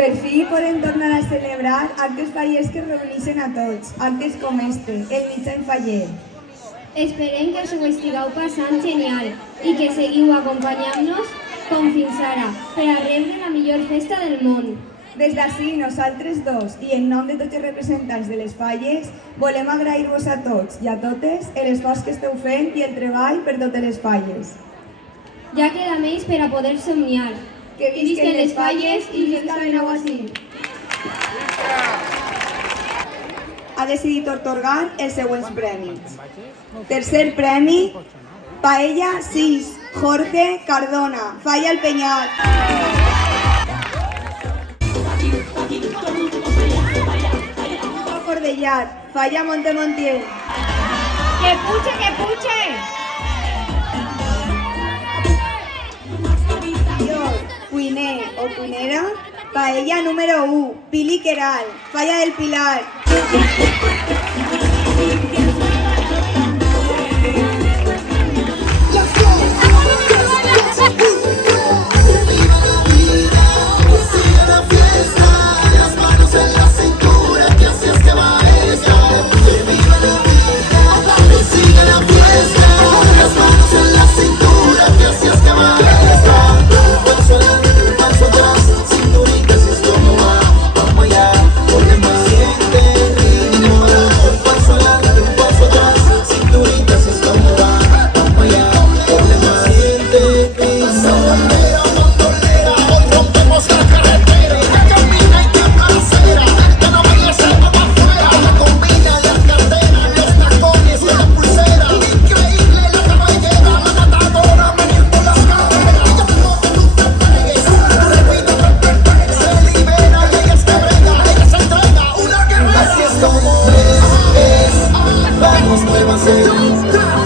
Per fi podem tornar a celebrar actes fallers que reuneixen a tots, actes com este, el mitjan faller. Esperem que us ho estigueu passant genial i que seguiu acompanyant-nos com fins ara per a rebre la millor festa del món. Des d'ací, nosaltres dos, i en nom de tots els representants de les falles, volem agrair-vos a tots i a totes l'esforç que esteu fent i el treball per totes les falles. Ja queda més per a poder somniar. Que visquen les falles i visca Benaguasil. Ha decidit atorgar els següents premis. Tercer premi, Paella 6, Jorge Cardona, Falla el Peñat. Cordellat, Falla Montemontiel. ¡Que puche, que puche! Cuiner o cuinera, paella número 1, Pili Queral, Falla del Pilar.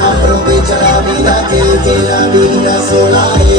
Aprovecha la vida que la vida sola es.